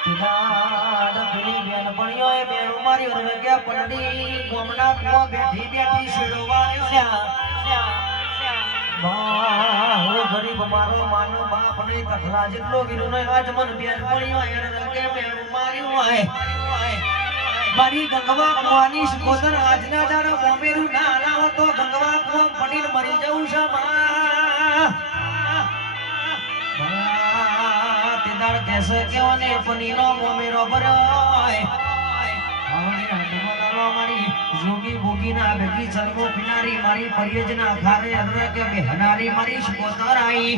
દાદા પેલી બેન ભણ્યો એ બેણું મારી રગ્યા પલડી ગોમના કુવા બેઠી બેઠી શેડવાર્યો બા ગરીબ મારો માનો બાપ ને તખલા જેટલો વીરો ને આજ મન બેન ભણ્યો એ રગે બેણું માર્યું હોય મારી ગંગવા કુવાની શકોદર આજના દાડા મોમેરું ના લાવો તો ગંગવા કુવા પડીને મરી જવું છે માં દાડ કેસે કેવો ને પનીનો મોમેરો ભરોય આવણી આડમલાલો મારી જોગી ભોગી ના બેકી ચલમો પિનારી મારી પરિયજ ના ખારે અરર કે બેહનારી મારી શકોદર આઈ